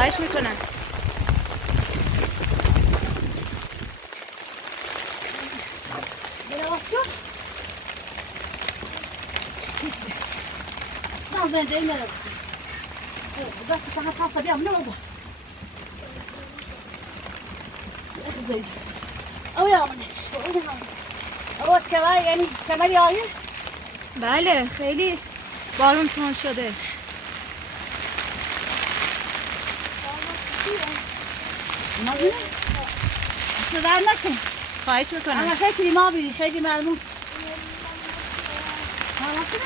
خواهش میکنم. زنده ای نداره. دست فقط پاسا بیام نه بابا. زنده. اوه منش. اوه چرا یعنی کمری آیه؟ بله خیلی بارون تند شده. نه صدا نکن. خواهش میکنم. اما خیلی ما بیدی خیلی ممنون. حالا کنه؟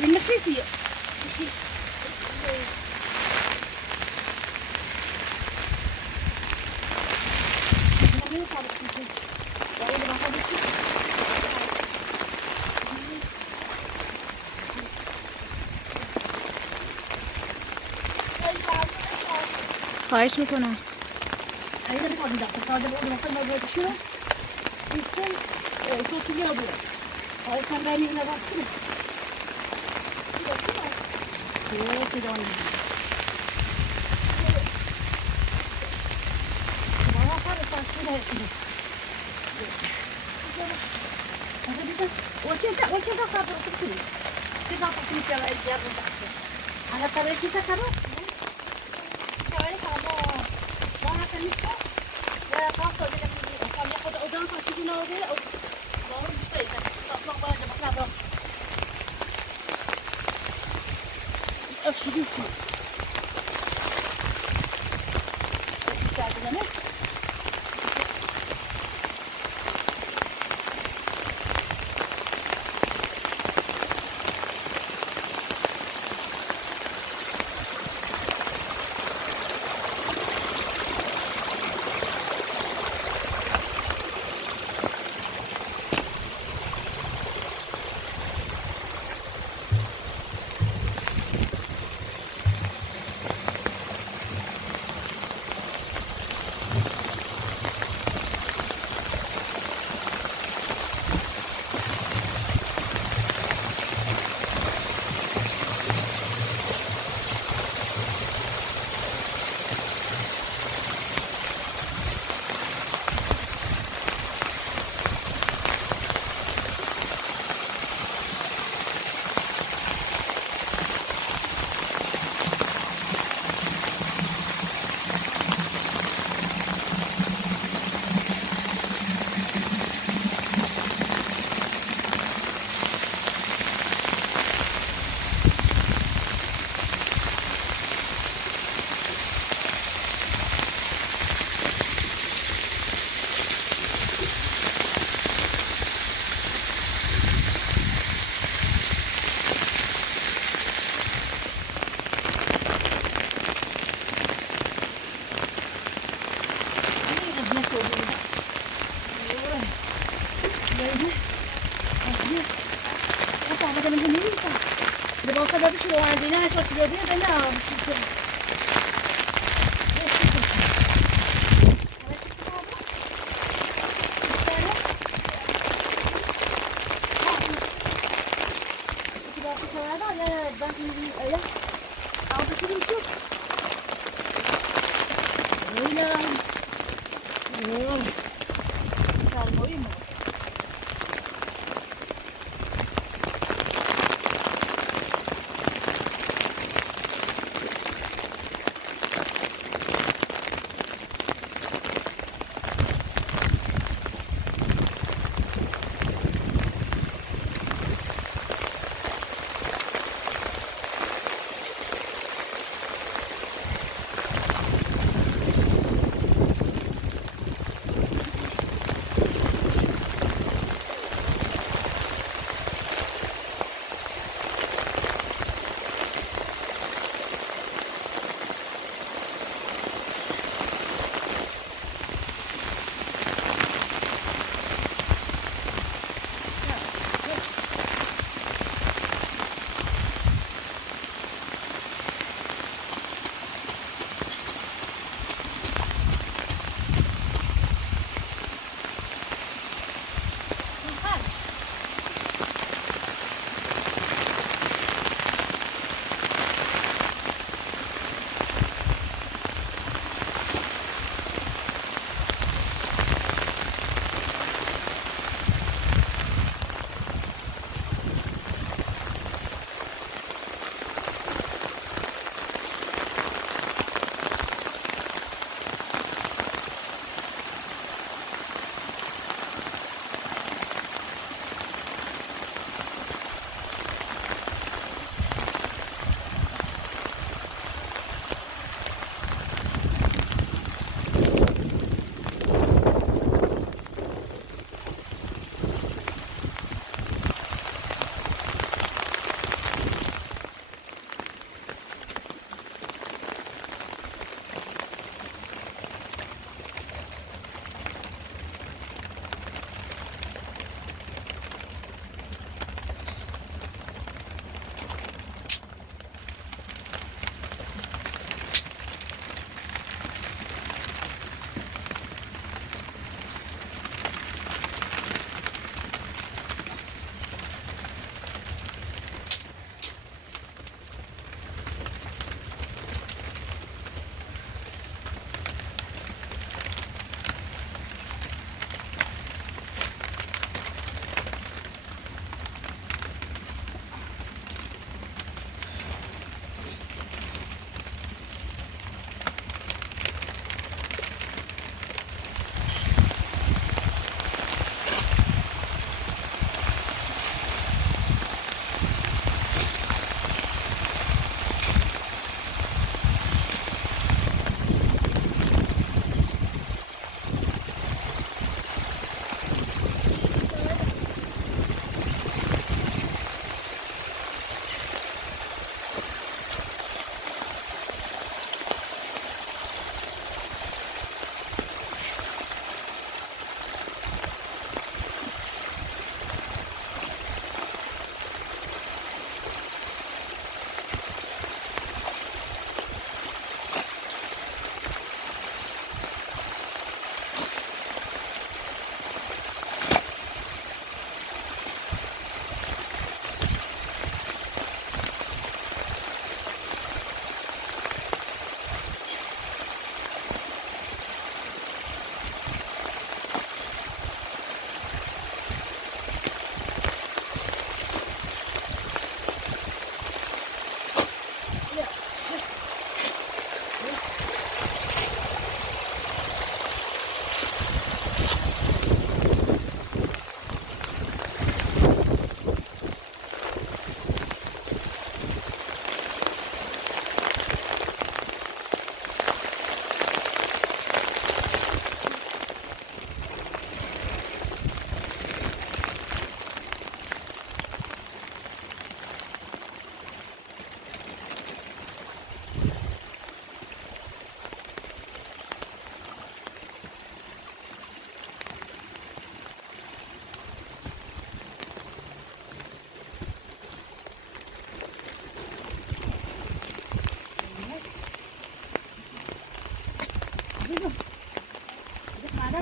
این نخیسیه. خواهش میکنم. Aí ele pode dar, porque ela demorou uma coisa de chão. Isso é o que eu queria ver. Aí também ele leva tudo. Que dona. Agora para para tirar isso. Hoje já tá para tudo. Que dá para tudo pela ideia do taco. Ela tá aqui essa cara. Aí tá bom. Vamos lá, خاصة ولا كان ياخذ أودان فاسدين ولا أو ما هو مشتري أصلا ما عنده مكان أشيله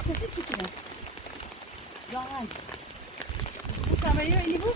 kesin kitine. Yalan. Bu kamerayı eli bu.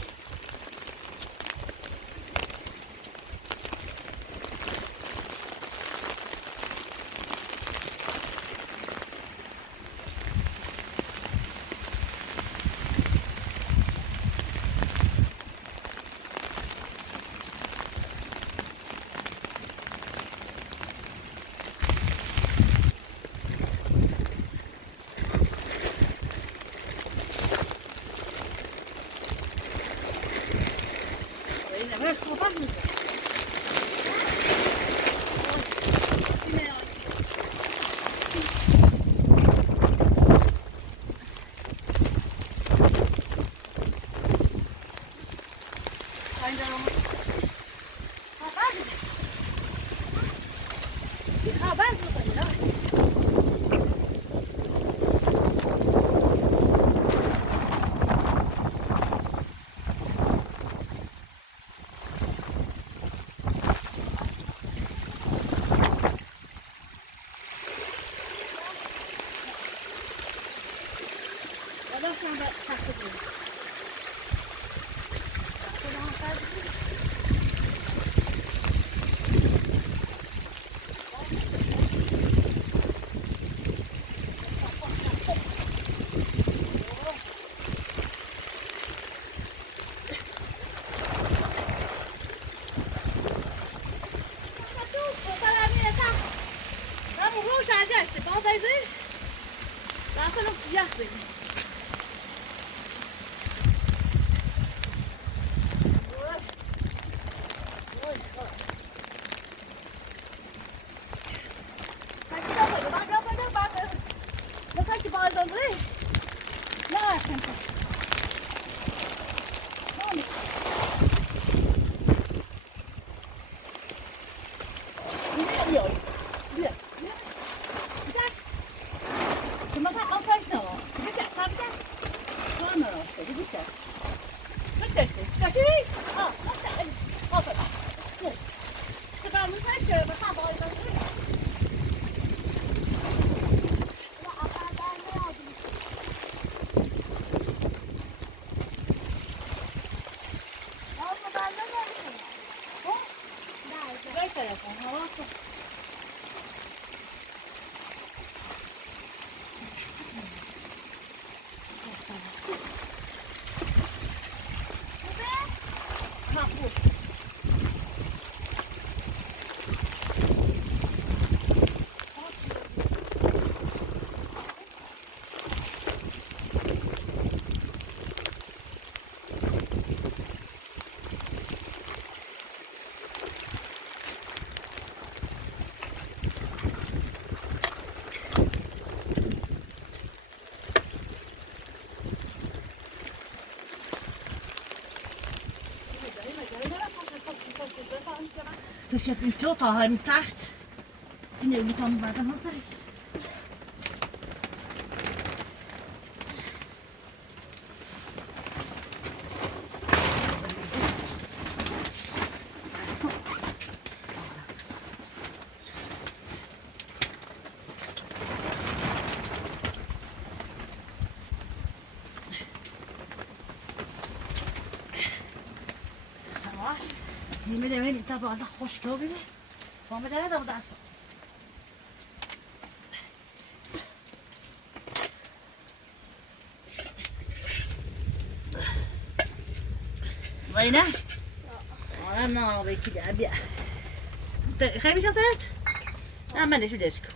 Evet, kapat mısın? Dus je hebt nu tot al een taart. En nu moet dan maar de hand erin. Yemin ederim tabi Allah hoş gördü. Muhammed'e de buradasın. وينه؟ أنا ما بيكي أبي. خايف شو صارت؟ لا ما ليش بديشك.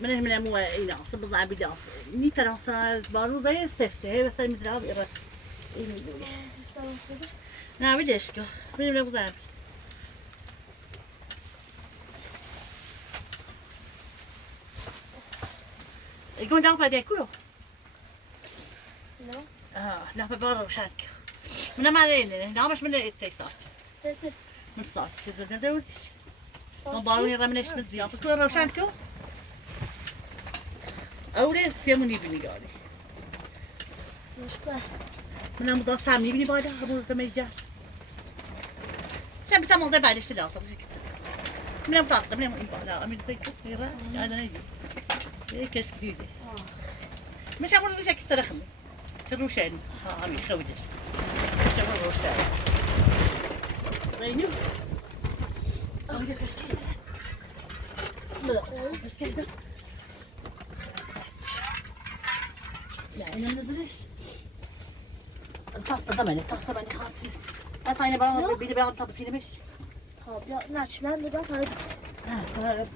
من مو إينا صبنا عبي داس. ني ترى صار بارو ضي سفته هي بس المدرب يبغى. لا بديشك. من بقدر. يكون جنب هذا كله. لا ببارو شاك. من ما علينا لا مش من التيسات من الصاج شو بدنا ندورش ما باروني رمنش من زيادة كل روشانكو أولاد تيموني بني قالي من المضاد سامي بني بعدها أبو تميجار شو بتعمل ده بعد اشتغل صار شيء من المضاد من لا أمين زيكو يلا هذا نيجي إيه كش جديد مش عمرو ذيك ترخم تروشين ها عمي خويدش مش عمرو روشين طيب أويدك بس كده لا بس كده لا أنا نزلش الطاسة ضمني الطاسة بني خالتي أطيني بقى بيدي بقى طبسيني مش Tabii ya, naçlar da bak hadi. ها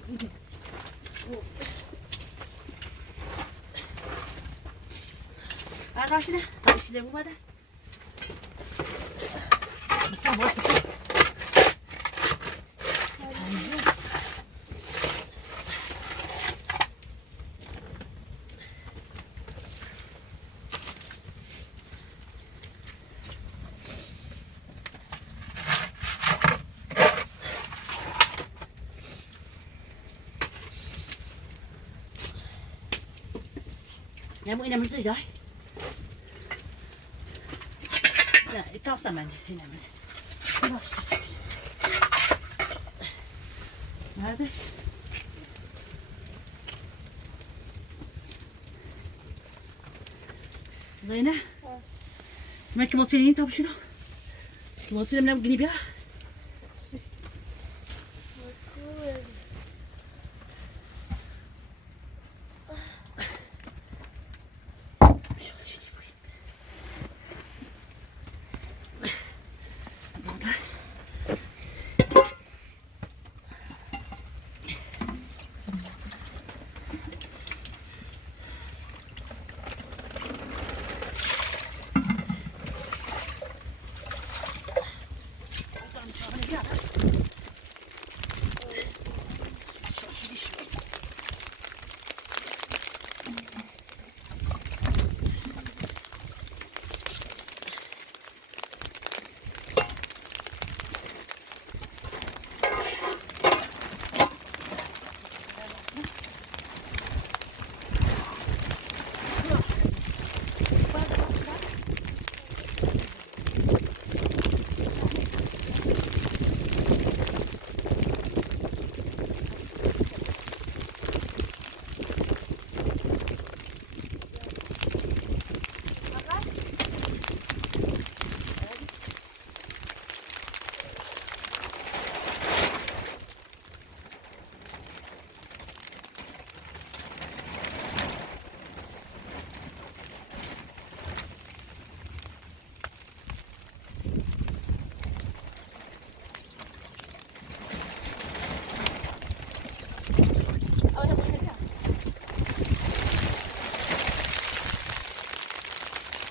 arkadaşlar tabii şimdi bu kadar. Bir sabah. Nhà mũi này mình rơi rồi. Tao sao mình thế này mình. Nerede? Zeyne. Ben kim otelini tapışırım. Kim otelim ne gidip ya?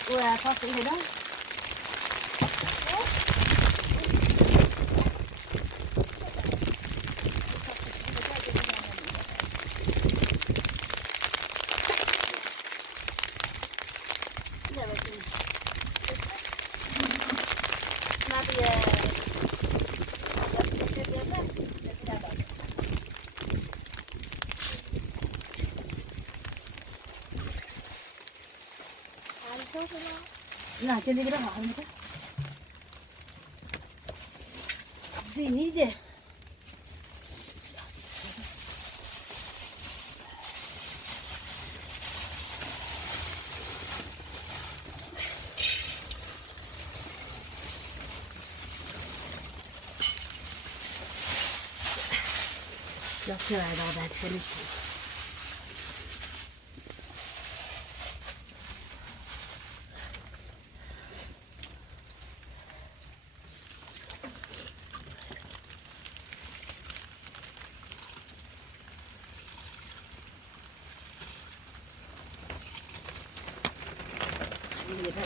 Ủa, sao chị thế đó? Là trên đây cái đó họ không có gì nhỉ vậy? Yok şuraya da belki seni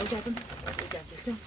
Ucapın. Ucapın.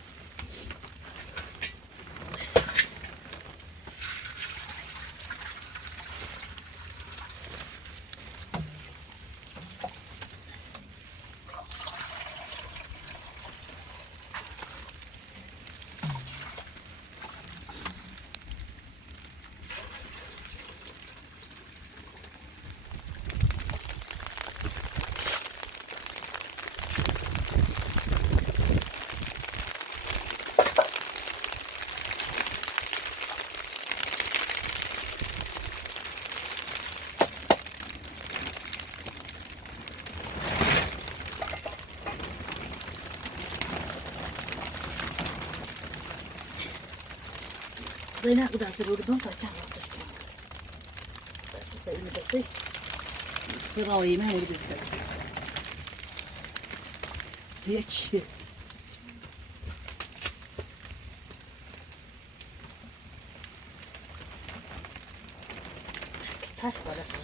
Beni kadar seviyorum. Ben kaçacağım. Ben de bir alayım her bir şey. Geç. Taş balık.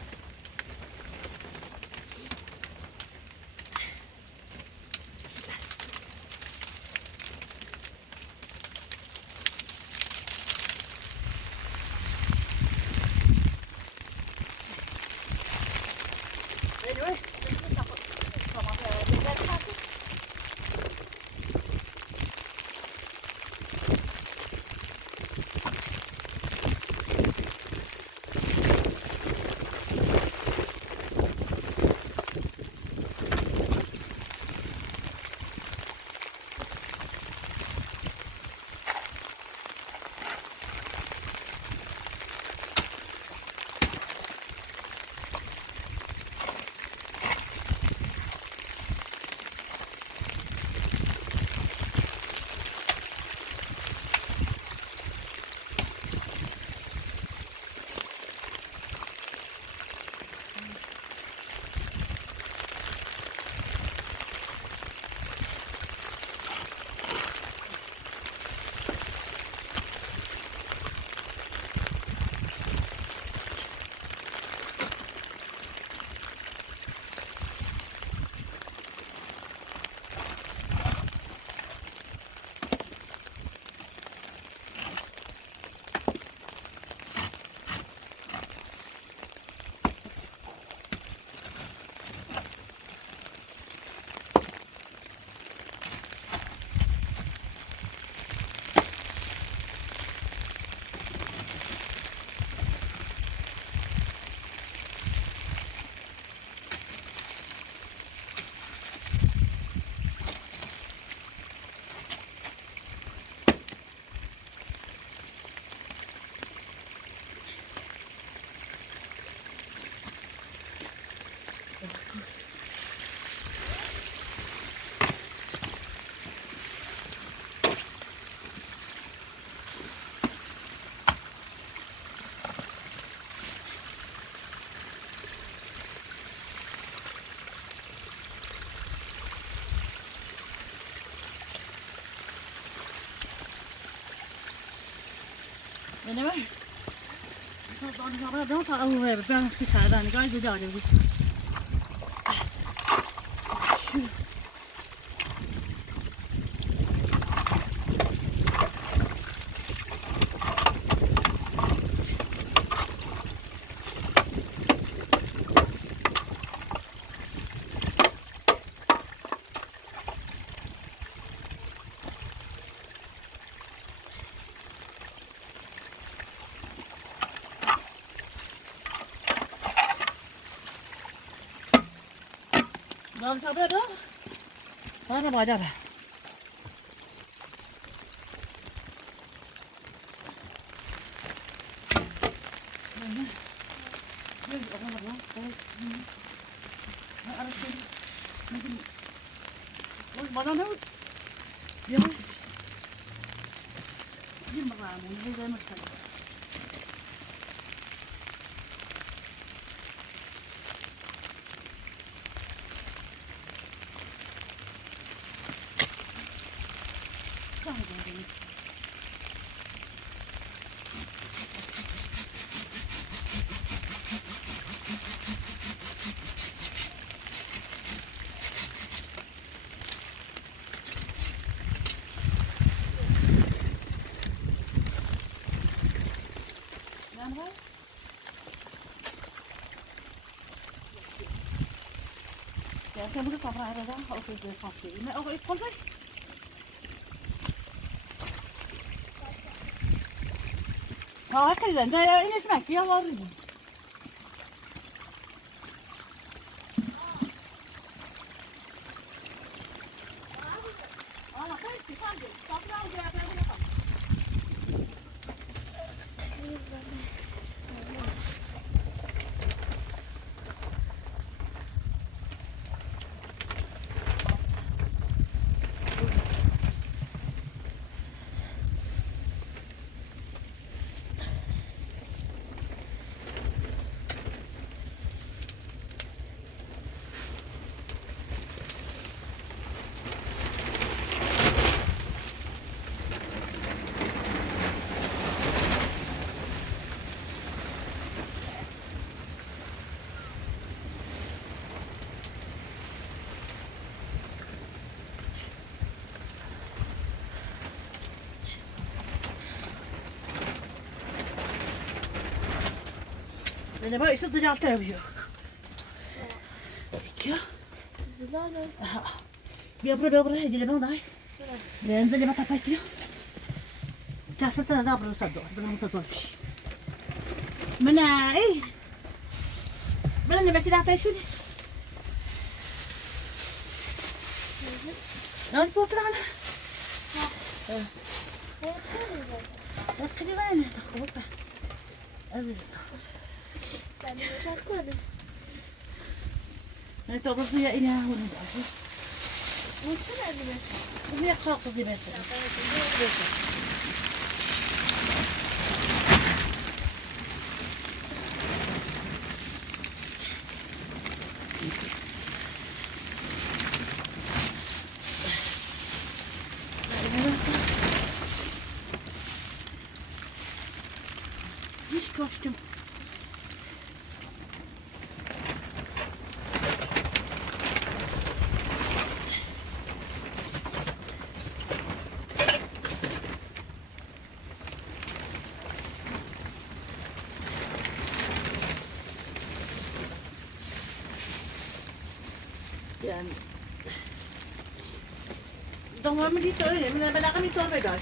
Anyway, don't talk over there, but I'm sick of that. Guys, you're done. Làm sao biết đó? Đó nó bỏ ra này. Bỏ ra đâu? Điên. Nhưng mà làm muốn đi ra mặt thành. Saya buka kamera ada dah. Okey, dia pakai. Ini okey, ikut saja. Hakikaten de inesmek ya var. Ben böyle işte dışarı tarafı yok. Ya. Zilale. Bir buraya gidelim daha. Şöyle. Ben de lima tapatıyor. Çarşıda da burası da. Burası da. Mana Mana ne bekle şunu. Ne oldu lan? Bak kedi var ne? Bak bak. Aziz. Ben de çarpmadım. Ne tabii ya ina bunu. Nasıl elime? Bu ne kalktı diye mesela. Hiç koştum. Yani Domam dito rin, wala kami torbe guys.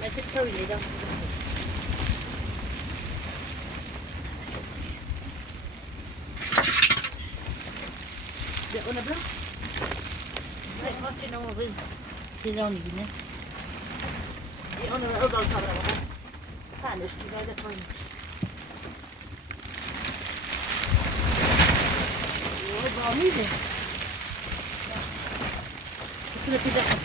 Medyo kawin lang. Di ako na bro. Ay, kasi na mo rin. Sinaw ni Gine. Di ako na rin. Udol sa rin. Halos, di ba ito yun? Oh, brownie din. Ito na pida ka.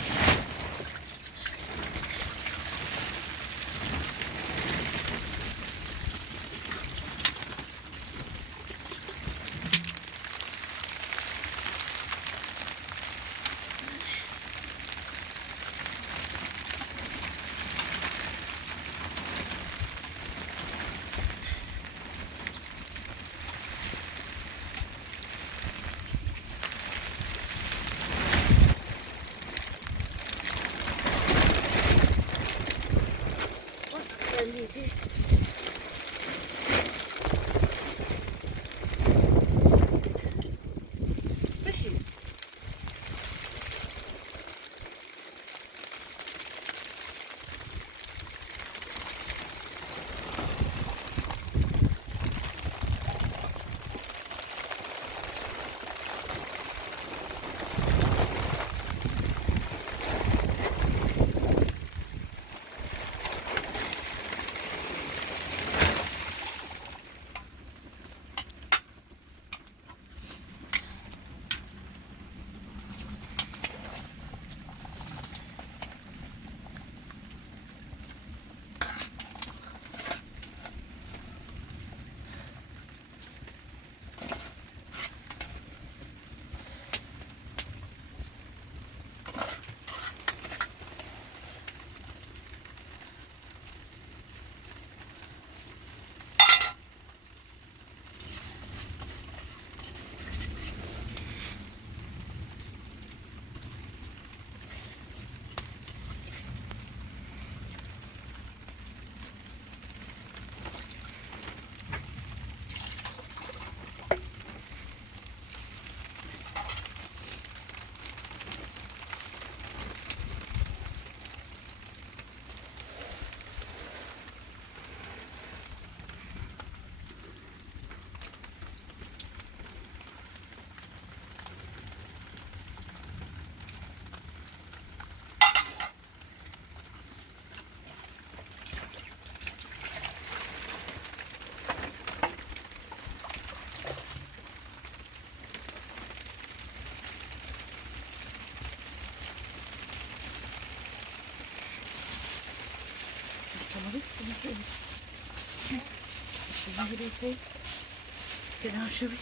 Genau, Schubi.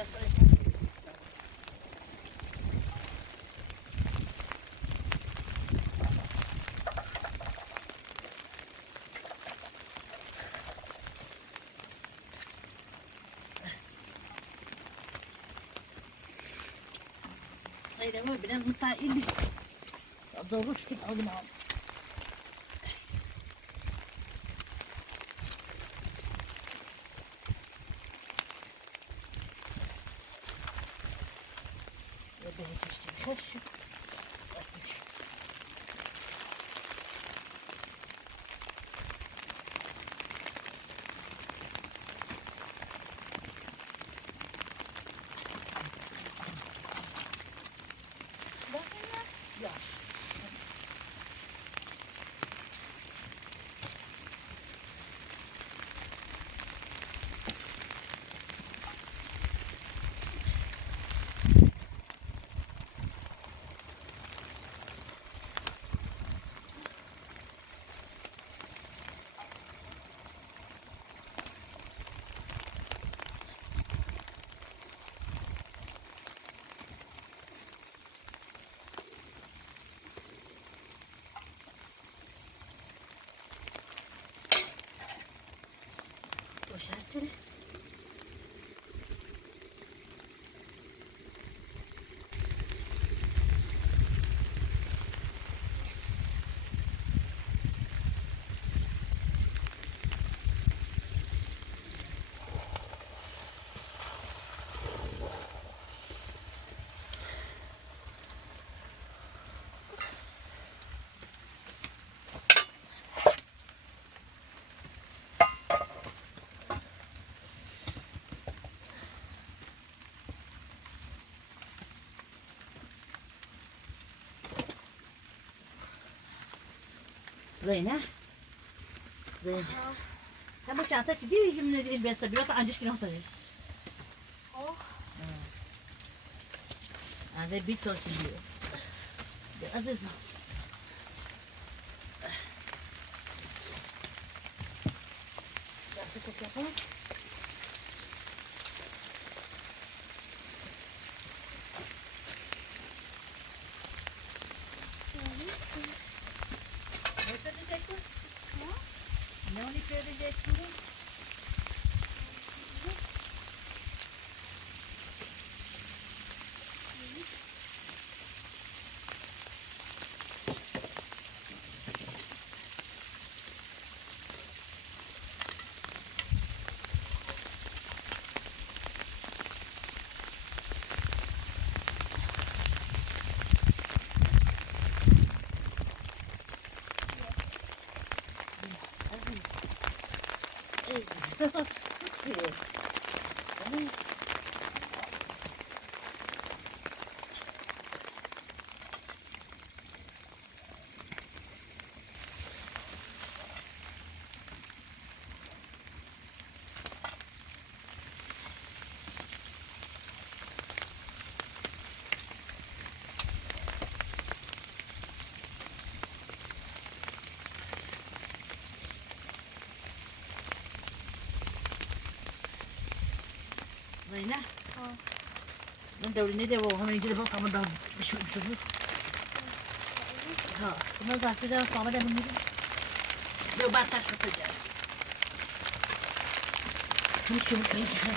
Đây rồi, bên em ta in đi. Rồi rút cái áo nào. Đây là chỉ hết sức. Boşaltın. Rồi nè. Rồi. Hem bu çanta çizdi, şimdi elbette bir ata ancak günah sayıyor. Oh. Ve bir sos diyor. Biraz da. Çanta çok yapalım. Ne onu söyleyeceksin? Vậy nè. Nên đầu đến đây bộ hôm nay chưa có cầm đồng bị sụp sụp. Hả? Nó ra cái đó có mà đem đi. Đều ba ta sẽ tự giải. Chúng chúng cái gì?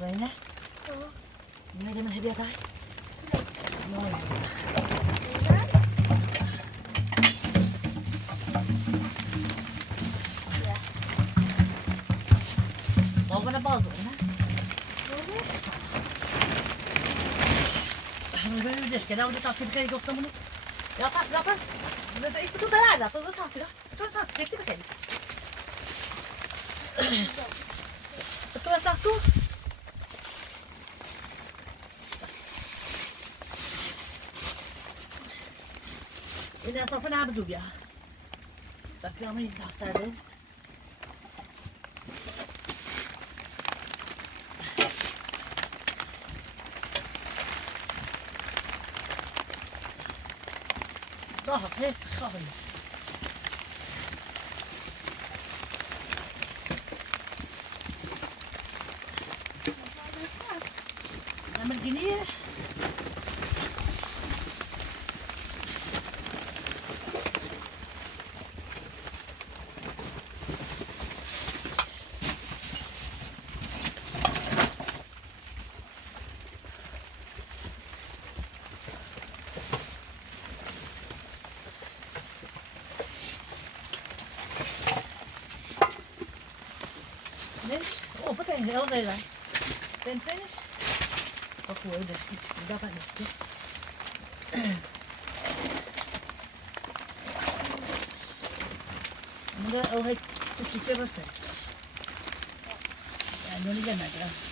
Böyle. Ja. Ne demek hediye tay? Ne Babana bazı ne? Böyle bir deşke. Daha önce taksi kayıt yoksa bunu. Yapas. Itu dah ada. Tu taksi. Tu taksi. Taksi pakai. Tu taksi. Ini asal fana apa juga? Tapi kami dah sadar. Dah, hei, kahve. Nama gini ya. Oh, betul yang elok dah. Finish. Aku udah dapat ni. Mungkin oh hai tu kisah besar. Ya, ni kan ada.